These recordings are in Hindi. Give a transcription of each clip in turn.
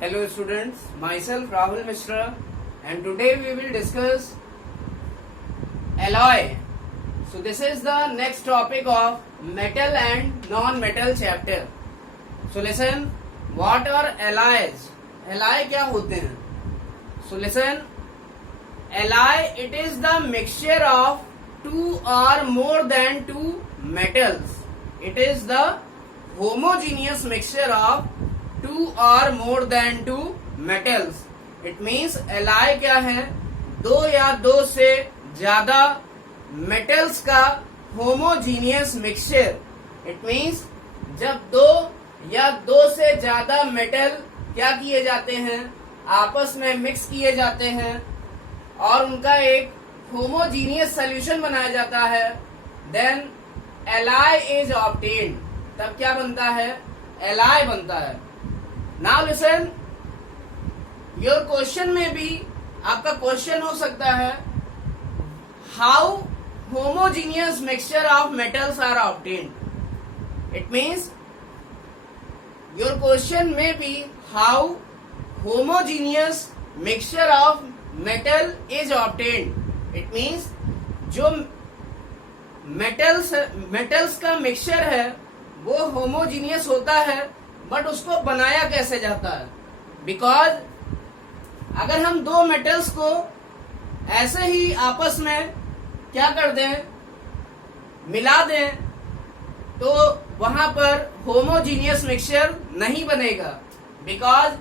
Hello students, myself Rahul Mishra and today we will discuss alloy. So this is the next topic of metal and non-metal chapter. So listen, what are alloys? Alloy क्या होते हैं? So listen, alloy it is the mixture of two or more than two metals. It is the homogeneous mixture of two और more than two metals. It means alloy क्या है? दो या दो से ज्यादा मेटल्स का होमोजीनियस मिक्सचर. इट मीन्स जब दो या दो से ज्यादा मेटल क्या किए जाते हैं, आपस में मिक्स किए जाते हैं और उनका एक होमोजीनियस सोल्यूशन बनाया जाता है, देन एलाय इज ऑब्टेन्ड. तब क्या बनता है? एलाय बनता है. नाउ लिसन, योर क्वेश्चन में भी आपका क्वेश्चन हो सकता है, how homogeneous mixture of metals are obtained. It means your question में भी how homogeneous mixture of metal is obtained. It means जो मेटल्स का मिक्सचर है वो होमोजीनियस होता है, बट उसको बनाया कैसे जाता है? बिकॉज अगर हम दो मेटल्स को ऐसे ही आपस में क्या कर दें, मिला दें, तो वहां पर होमोजीनियस मिक्सचर नहीं बनेगा. Because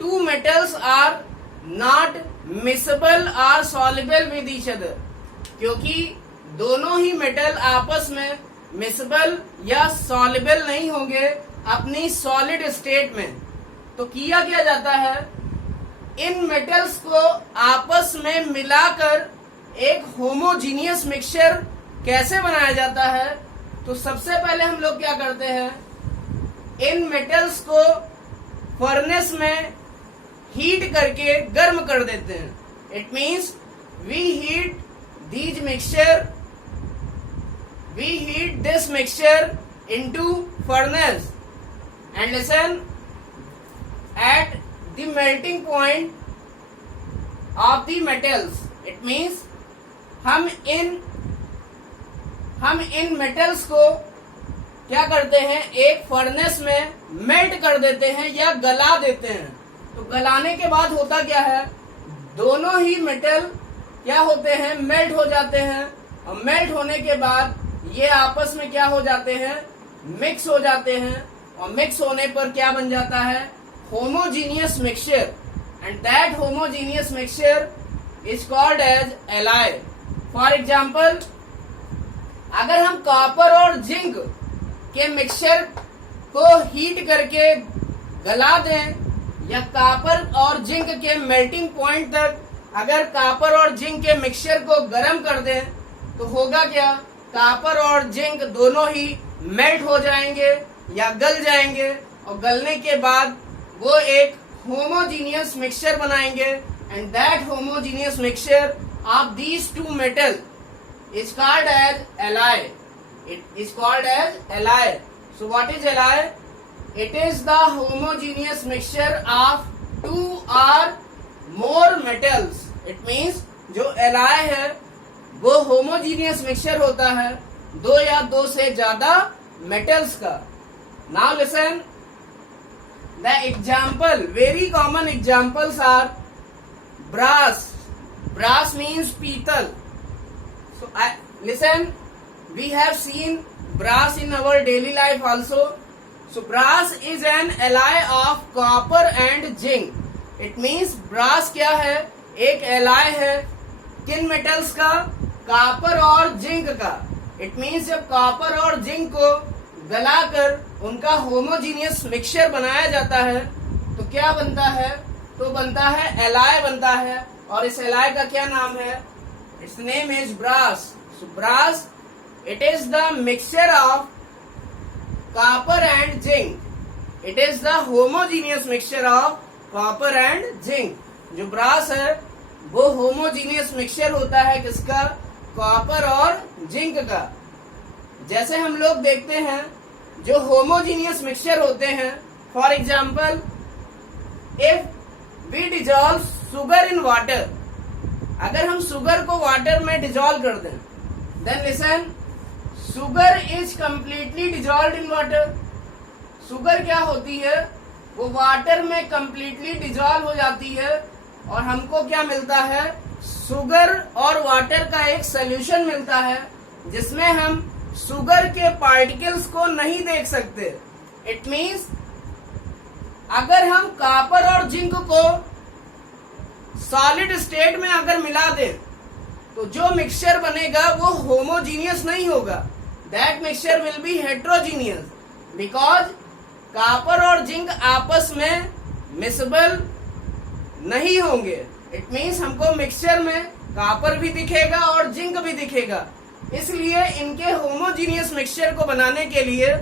two metals are not mixable और सॉल्युबल विद ईच अदर. क्योंकि दोनों ही मेटल आपस में मिक्सेबल या सॉल्युबल नहीं होंगे अपनी सॉलिड स्टेट में. तो किया क्या जाता है, इन मेटल्स को आपस में मिलाकर एक होमोजीनियस मिक्सचर कैसे बनाया जाता है? तो सबसे पहले हम लोग क्या करते हैं, इन मेटल्स को फर्नेस में हीट करके गर्म कर देते हैं. It means we heat this mixture into furnace. And listen, at the melting point of the metals, it means हम इन मेटल्स को क्या करते हैं, एक फर्नेस में मेल्ट कर देते हैं या गला देते हैं. तो गलाने के बाद होता क्या है, दोनों ही मेटल क्या होते हैं, मेल्ट हो जाते हैं. और मेल्ट होने के बाद ये आपस में क्या हो जाते हैं, मिक्स हो जाते हैं. और मिक्स होने पर क्या बन जाता है, homogeneous mixture. And that homogeneous mixture is called as alloy. For example, अगर हम कॉपर और जिंक के मिक्सचर को हीट करके गला दें या कॉपर और जिंक के मेल्टिंग पॉइंट तक अगर कॉपर और जिंक के मिक्सचर को गर्म कर दें, तो होगा क्या, कॉपर और जिंक दोनों ही मेल्ट हो जाएंगे या गल जाएंगे. और गलने के बाद वो एक होमोजीनियस मिक्सचर बनाएंगे. And that homogeneous mixture of these two metal is called as alloy. It is called as alloy. So what is alloy? It is the homogeneous mixture of two और मोर मेटल्स. इट मीन्स जो एलाय है वो होमोजीनियस मिक्सचर होता है दो या दो से ज्यादा मेटल्स का. Now listen, the example, very common examples are brass. Brass means petal. So listen, we have seen brass in our daily life also. So brass is an alloy of copper and zinc. It means brass क्या है, एक alloy है किन मेटल्स का, कॉपर और जिंक का. It means जब कॉपर और जिंक को गलाकर उनका होमोजीनियस मिक्सचर बनाया जाता है तो क्या बनता है, तो बनता है एलाय बनता है. और इस एलाय का क्या नाम है, its name is brass. So brass it is the mixture of copper and zinc. It is the homogeneous mixture of copper and zinc. जो ब्रास है वो होमोजीनियस मिक्सचर होता है किसका, कॉपर और जिंक का. जैसे हम लोग देखते हैं जो होमोजीनियस मिक्सचर होते हैं, for example if we dissolve sugar in water, अगर हम शुगर को वाटर में डिजॉल्व कर दें, then listen, sugar is completely dissolve in water. Sugar क्या होती है, वो वाटर में कंप्लीटली डिजॉल्व हो जाती है और हमको क्या मिलता है, शुगर और वाटर का एक सोल्यूशन मिलता है जिसमें हम शुगर के पार्टिकल्स को नहीं देख सकते। इट मीन्स अगर हम कॉपर और जिंक को सॉलिड स्टेट में अगर मिला दें तो जो मिक्सचर बनेगा वो होमोजीनियस नहीं होगा, that mixture will be heterogeneous, because copper और जिंक आपस में मिसबल नहीं होंगे। इट मीन्स हमको मिक्सचर में कॉपर भी दिखेगा और जिंक भी दिखेगा, इसलिए इनके होमोजीनियस मिक्सचर को बनाने के लिए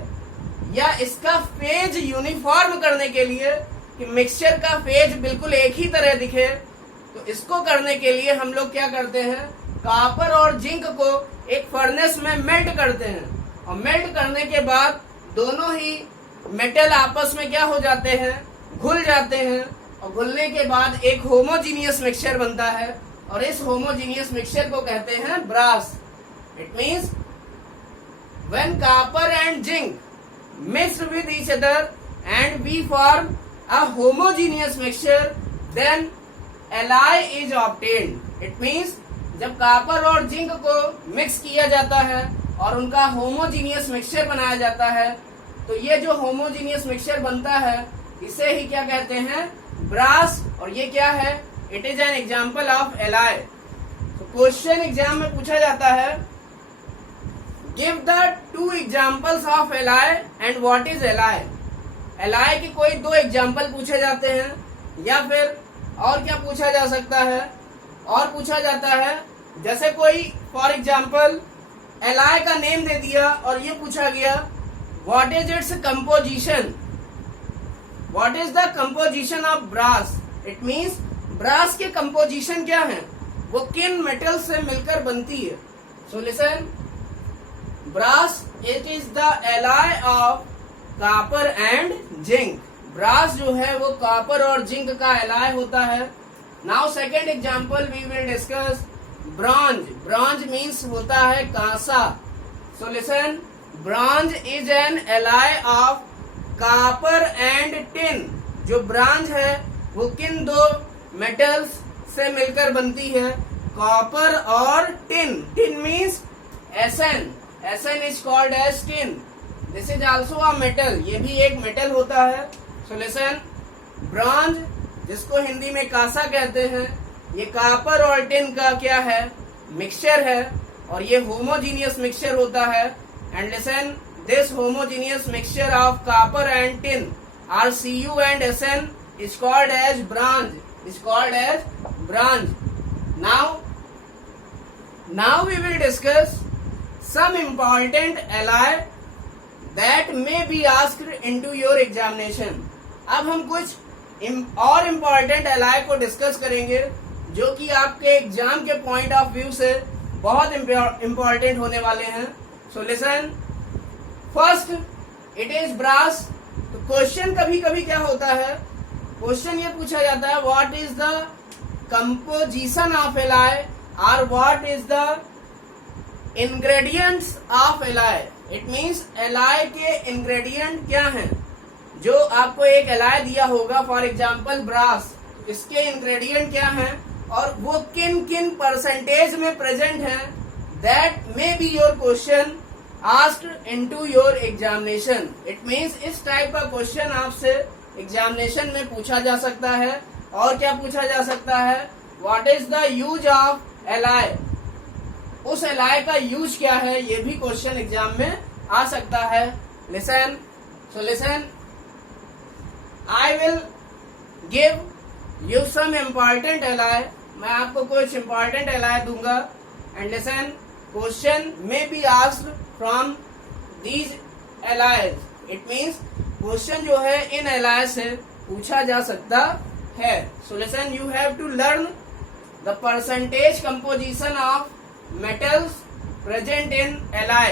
या इसका फेज यूनिफॉर्म करने के लिए कि मिक्सचर का फेज बिल्कुल एक ही तरह दिखे, तो इसको करने के लिए हम लोग क्या करते हैं, कॉपर और जिंक को एक फर्नेस में मेल्ट करते हैं और मेल्ट करने के बाद दोनों ही मेटल आपस में क्या हो जाते हैं, घुल जाते हैं और घुलने के बाद एक होमोजीनियस मिक्सचर बनता है और इस होमोजीनियस मिक्सचर को कहते हैं brass. It means when copper and zinc mixed with each other and we form a homogeneous mixture, then alloy is obtained. It means जब कॉपर और जिंक को मिक्स किया जाता है और उनका होमोजीनियस मिक्सचर बनाया जाता है, तो ये जो होमोजीनियस मिक्सचर बनता है इसे ही क्या कहते हैं, ब्रास। और ये क्या है, it is an example of alloy. तो क्वेश्चन एग्जाम में पूछा जाता है, give the 2 examples of alloy and what is alloy. Alloy के कोई 2 एग्जाम्पल पूछे जाते हैं, या फिर और क्या पूछा जा सकता है, और पूछा जाता है जैसे कोई फॉर एग्जाम्पल एलॉय का नेम दे दिया और ये पूछा गया what is its composition, what is the composition of brass. It means brass के कंपोजिशन क्या है, वो किन मेटल से मिलकर बनती है। So listen, brass it is the alloy of copper and zinc. Brass जो है वो कॉपर और जिंक का एलॉय होता है। Now second example we will discuss bronze. Bronze means होता है कांसा। So listen, bronze is an alloy of copper and tin. जो ब्रॉन्ज है वो किन 2 मेटल्स से मिलकर बनती है, कॉपर और tin. Tin means SN, SN is called as tin. This is also a metal, ये भी एक मेटल होता है। सो लिसन, ब्रॉन्ज जिसको हिंदी में कांसा कहते हैं, ये कॉपर और टिन का क्या है, मिक्सचर है और ये होमोजीनियस मिक्सचर होता है। And listen, this homogeneous mixture of copper and tin are Cu and Sn is called as bronze, is called as bronze. Now we will discuss some important alloy that may be asked into your examination. अब हम कुछ और इम्पॉर्टेंट एलॉय को डिस्कस करेंगे जो कि आपके एग्जाम के पॉइंट ऑफ व्यू से बहुत इम्पॉर्टेंट होने वाले हैं। So listen, first it is brass. तो क्वेश्चन कभी कभी क्या होता है, क्वेश्चन ये पूछा जाता है what is the composition of alloy और what is the ingredients of alloy. It means alloy के इंग्रेडिएंट क्या हैं। जो आपको एक एलॉय दिया होगा फॉर एग्जाम्पल ब्रास, इसके इंग्रेडिएंट क्या हैं और वो किन किन परसेंटेज में प्रेजेंट हैं, that may be your question asked into your examination. It means इस टाइप का क्वेश्चन आपसे एग्जामिनेशन में पूछा जा सकता है। और क्या पूछा जा सकता है, what is the use of alloy, उस एलॉय का यूज क्या है, ये भी क्वेश्चन एग्जाम में आ सकता है। Listen, so listen, I will give you some important alloy. मैं आपको कुछ important alloy दूंगा and listen, question may be asked from these alloys. It means question जो है इन alloy से पूछा जा सकता है। So listen, you have to learn the percentage composition of metals present in alloy.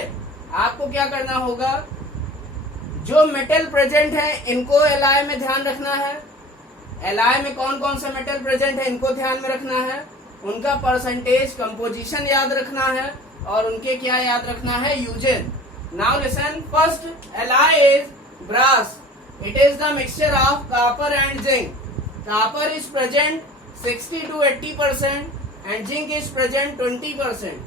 आपको क्या करना होगा, जो मेटल प्रेजेंट है इनको एलॉय में ध्यान रखना है एलआई में कौन कौन से मेटल प्रेजेंट है इनको ध्यान में रखना है, उनका परसेंटेज कंपोजिशन याद रखना है और उनके क्या याद रखना है, usages. Now listen, first alloy is brass. It is the mixture of copper and zinc. Copper is present 60 to 80% and zinc is present 20%.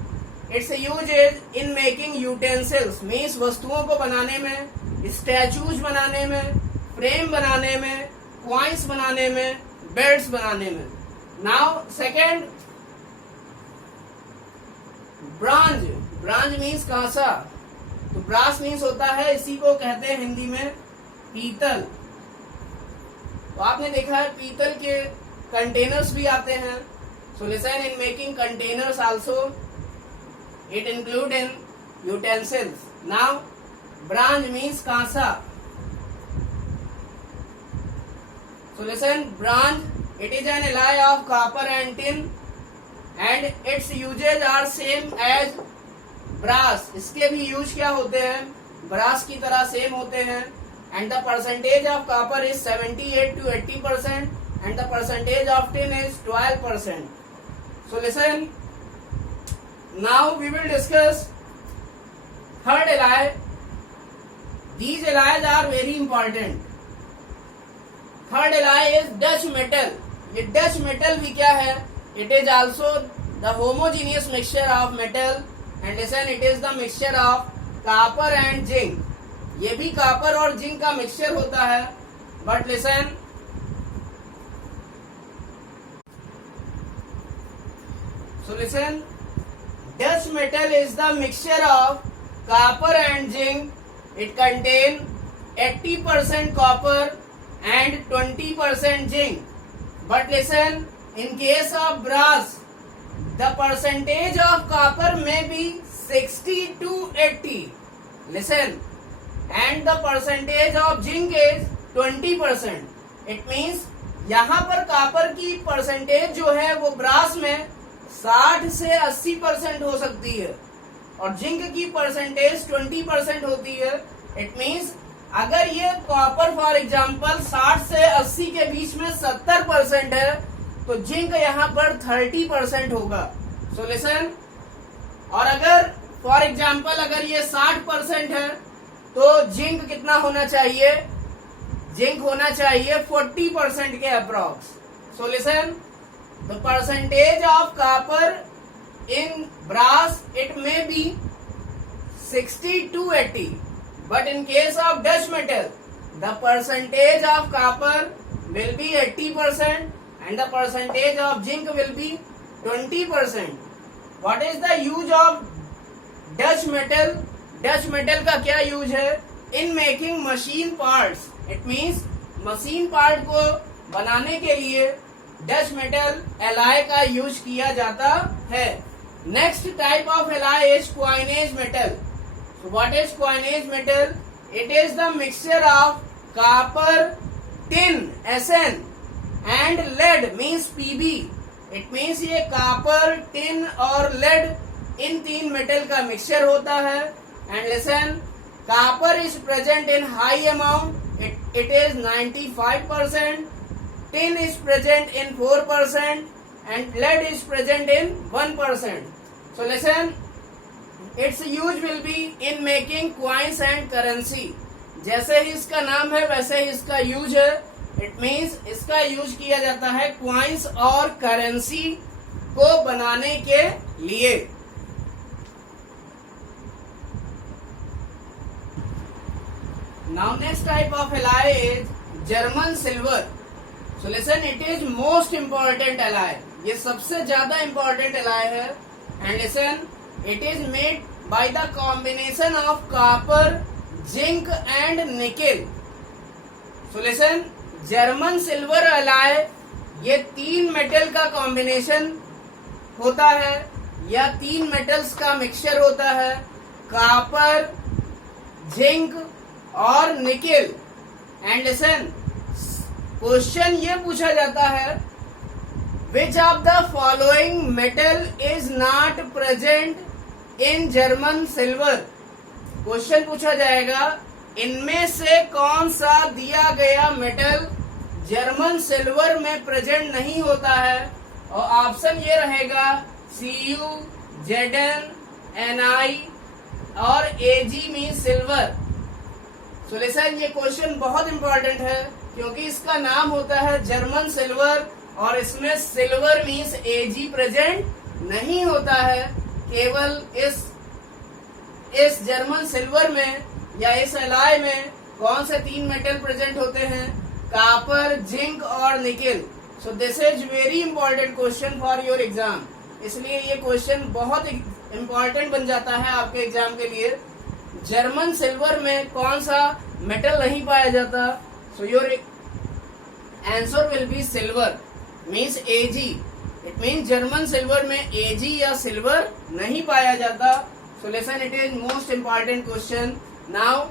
Its use is in making utensils, means वस्तुओं को बनाने में, स्टैचूज बनाने में, फ्रेम बनाने में, कॉइन्स बनाने में, बेल्ट्स बनाने में। Now second, bronze. Bronze means कांसा, तो ब्रास मीन्स होता है, इसी को कहते हैं हिंदी में पीतल। तो आपने देखा है पीतल के कंटेनर्स भी आते हैं। So listen, in making containers also it include in utensils. Now bronze means कांसा। So listen, bronze it is an alloy of copper and tin and its uses are same as brass. इसके भी यूज क्या होते हैं, ब्रास की तरह सेम होते हैं। And the percentage of copper is 78 to 80% and the percentage of tin is 12%. So listen, now we will discuss third alloy. These alloys are very important. Third alloy is Dutch metal. ये Dutch metal भी क्या है, it is also the homogeneous mixture of metal and listen, it is the mixture of copper and zinc. ये भी कॉपर और जिंक का मिक्सचर होता है। But listen, so listen, Dutch metal is the mixture of copper and zinc. It contain 80% copper and 20% zinc. But listen, in case of brass, the percentage of copper may be 60 to 80. Listen, and the percentage of zinc is 20%. It means यहाँ पर कॉपर की परसेंटेज जो है वो ब्रास में 60 से 80% हो सकती है और जिंक की परसेंटेज 20% होती है। इट मीन्स अगर ये कॉपर फॉर एग्जांपल 60 से 80 के बीच में 70% है तो जिंक यहाँ पर 30% होगा। सो लिसन, और अगर फॉर एग्जांपल अगर ये 60% है तो जिंक कितना होना चाहिए, जिंक होना चाहिए 40% के approx. So listen, the percentage of copper in brass it may be 60 to 80, but in case of Dutch metal the percentage of copper will be 80% and the percentage of zinc will be 20%. What is the use of Dutch metal? Dutch metal का क्या यूज है, in making machine parts. It means machine part को बनाने के लिए डच मेटल एलॉय का यूज किया जाता है। Next type of alloy is coinage metal. So what is coinage metal? It is the mixture of copper, tin Sn and lead means Pb। It means ये कॉपर, टिन और लेड इन तीन मेटल का मिक्सचर होता है। And listen, copper is present in high amount, it is 95%, tin is present in 4% and lead is present in 1%. So listen, its use will be in making coins and currency. जैसे ही इसका नाम है वैसे ही इसका यूज है। इट मीन्स इसका यूज किया जाता है क्वाइंस और करेंसी को बनाने के लिए। Now next type of alloy is German silver. So listen, it is most important alloy. ये सबसे ज्यादा important alloy है। And listen, it is made by the combination of copper, zinc and nickel. So listen, German silver alloy ये तीन मेटल का कॉम्बिनेशन होता है या तीन मेटल्स का मिक्सचर होता है, कॉपर, जिंक और निकेल। एंड लिसन, क्वेश्चन ये पूछा जाता है, which of the following metal is not present in German silver. Question पूछा जाएगा, इनमें से कौन सा दिया गया मेटल जर्मन सिल्वर में प्रेजेंट नहीं होता है, और ऑप्शन ये रहेगा Cu, Zn, Ni और Ag मीन सिल्वर। सोल्यूशन, ये क्वेश्चन बहुत इंपॉर्टेंट है क्योंकि इसका नाम होता है जर्मन सिल्वर और इसमें सिल्वर मीन्स Ag प्रेजेंट नहीं होता है। केवल इस जर्मन सिल्वर में या इस एलॉय में कौन से 3 मेटल प्रेजेंट होते हैं? कॉपर, जिंक और nickel. So this is very important question for your exam, इसलिए ये क्वेश्चन बहुत इंपॉर्टेंट बन जाता है आपके एग्जाम के लिए। जर्मन सिल्वर में कौन सा मेटल नहीं पाया जाता? So your answer will be silver means Ag। It mean German silver में Ag या सिल्वर नहीं पाया जाता। सो listen, it is most important question. Now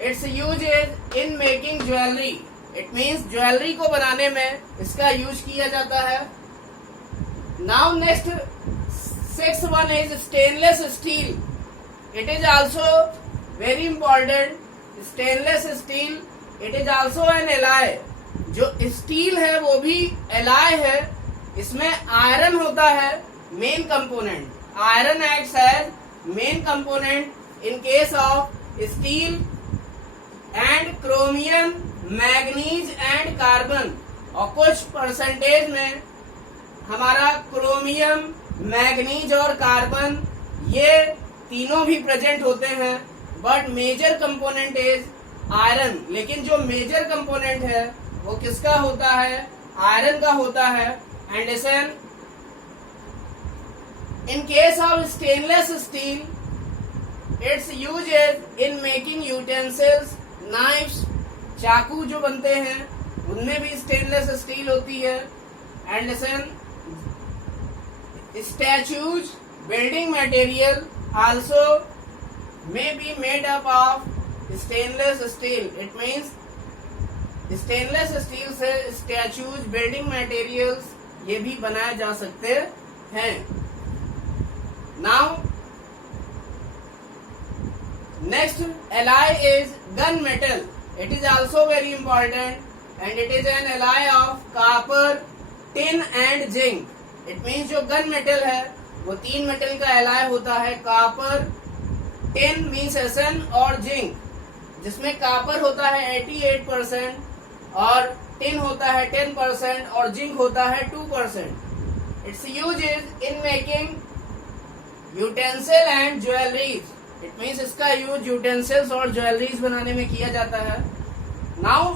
it's use is in making jewellery. It means jewellery को बनाने में इसका यूज किया जाता है। Now next 6th one is stainless steel. It is also very important. Stainless still it is also an alloy. जो स्टील है वो भी एलॉय है। इसमें आयरन होता है main component. Iron acts as main component in case of steel and chromium, manganese and carbon. और कुछ परसेंटेज में हमारा क्रोमियम, मैग्नीज और कार्बन ये तीनों भी प्रेजेंट होते हैं, but major component is iron. लेकिन जो मेजर कंपोनेंट है वो किसका होता है? आयरन का होता है। And listen, in case of stainless steel it's use in making utensils, knifes, चाकू जो बनते हैं उनमें भी स्टेनलेस स्टील होती है। And listen, statues, building material also may be made up of stainless steel. It means stainless steel से स्टैचूज, बिल्डिंग मटेरियल्स ये भी बनाए जा सकते हैं। Now next alloy is gun metal. It is also very important and it is an alloy of copper, tin and zinc. It means जो गन मेटल है वो 3 मेटल का एलॉय होता है, कॉपर, टिन मीन्स Sn और जिंक, जिसमें कॉपर होता है 88% और टिन होता है 10% और जिंक होता है 2%। It's use in making utensil and jewelleries. It means इसका यूज यूटेंसिल्स और ज्वेलरीज बनाने में किया जाता है। Now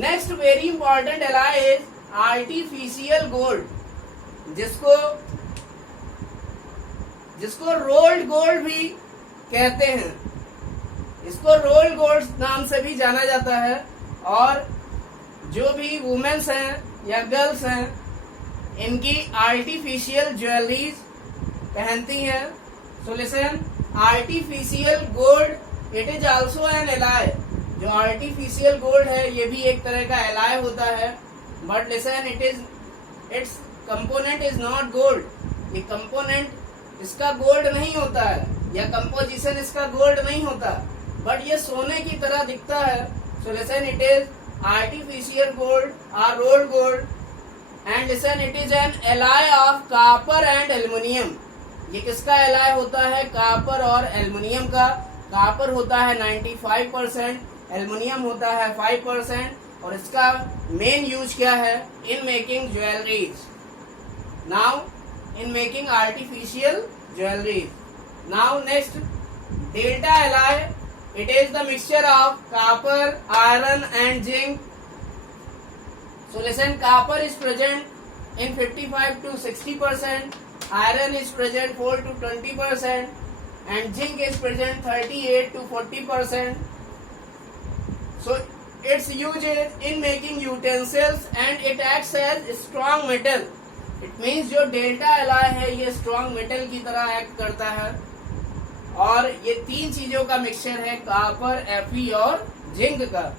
next very important alloy is artificial gold, जिसको रोल्ड गोल्ड भी कहते हैं। इसको रोल्ड गोल्ड नाम से भी जाना जाता है। और जो भी वुमेन्स हैं या गर्ल्स हैं इनकी आर्टिफिशियल ज्वेलरीज पहनती हैं। So listen, artificial gold it is also an alloy. जो आर्टिफिशियल गोल्ड है ये भी एक तरह का एलॉय होता है, but listen, it's component is not gold. ये कंपोनेंट इसका गोल्ड नहीं होता है या कंपोजिशन इसका गोल्ड नहीं होता, बट ये सोने की तरह दिखता है। So listen, it is artificial gold और rolled gold. And listen, it is an alloy of copper and aluminium. ये किसका एलॉय होता है? कॉपर और एल्युमिनियम का। कॉपर होता है 95%, एल्युमिनियम होता है 5%। और इसका मेन यूज क्या है? In making jewelleries. Now in making artificial jewelleries. Now next, delta alloy. It is the mixture of copper, iron and zinc. So listen, copper is present in 55 to 60%, iron is present 4 to 20%, and zinc is present 38 to 40%. So its use is in making utensils and it acts as strong metal. It means जो डेल्टा एलॉय है ये स्ट्रॉन्ग मेटल की तरह एक्ट करता है, और ये तीन चीजों का मिक्सचर है, कॉपर, Fe और जिंक का.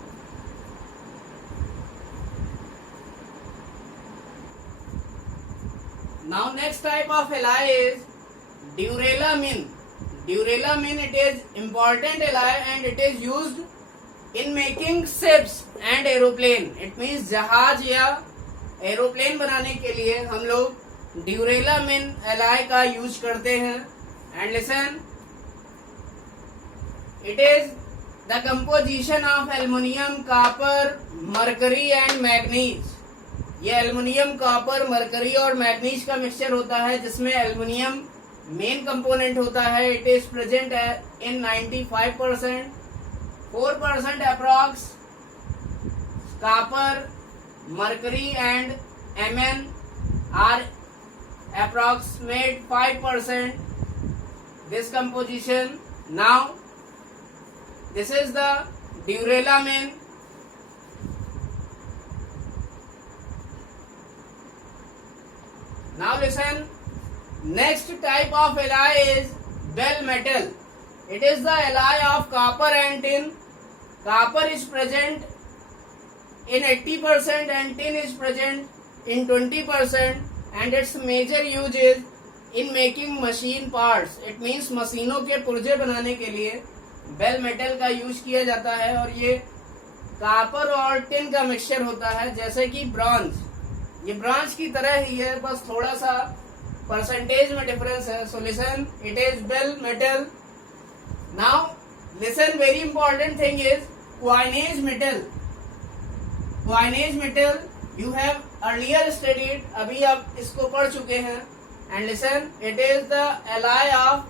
Now next type of alloy is duralumin. Duralumin, it is important alloy and it is used in making ships. And aeroplane, it means जहाज या एरोप्लेन बनाने के लिए हम लोग ड्यूरेलामिन एलॉय का यूज करते हैं। And listen, it is the composition of aluminium, copper, mercury and manganese. ये एल्युमिनियम, कॉपर, मरकरी और मैग्नीज का मिक्सचर होता है जिसमें एल्युमिनियम मेन कंपोनेंट होता है। It is present in 95%, 4% approx copper, mercury and Mn are approximate 5% this composition. Now this is the duralumin. Now listen, next type of alloy is bell metal. It is the alloy of copper and tin. Copper is present in 80% and tin is present in 20%, and its major use is in making machine parts. It means मशीनों के पुर्जे बनाने के लिए बेल मेटल का यूज किया जाता है। और ये कॉपर और टिन का मिक्सचर होता है, जैसे कि ब्रॉन्ज। ये ब्रॉन्ज की तरह ही है, बस थोड़ा सा परसेंटेज में डिफरेंस है। So listen, it is bell metal. Now listen, very important thing is coinage metal. Coinage metal you have earlier studied, अभी आप इसको पढ़ चुके हैं। And listen, it is the alloy of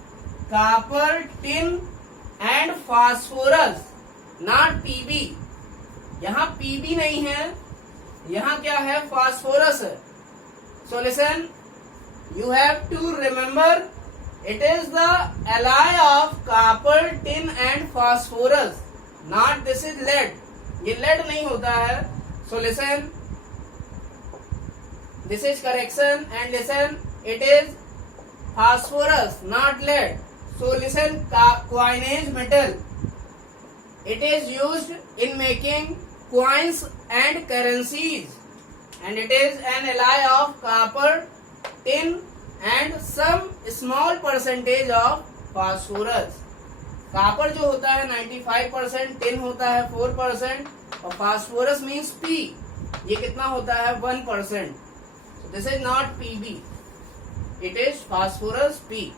copper, tin and phosphorus, not PB. यहाँ पीबी नहीं है, यहाँ क्या है, फास्फोरस है। So listen, you have to remember it is the alloy of copper, tin and phosphorus, not this is lead. ये lead नहीं होता है। So listen, this is correction, and listen, it is phosphorus not lead. So listen, coinage metal, it is used in making coins and currencies, and it is an alloy of copper, tin and some small percentage of phosphorus. Copper जो होता है 95%, टिन होता है 4% और फास्फोरस मीन्स पी, ये कितना होता है 1%. So this is not Pb, it is phosphorus P.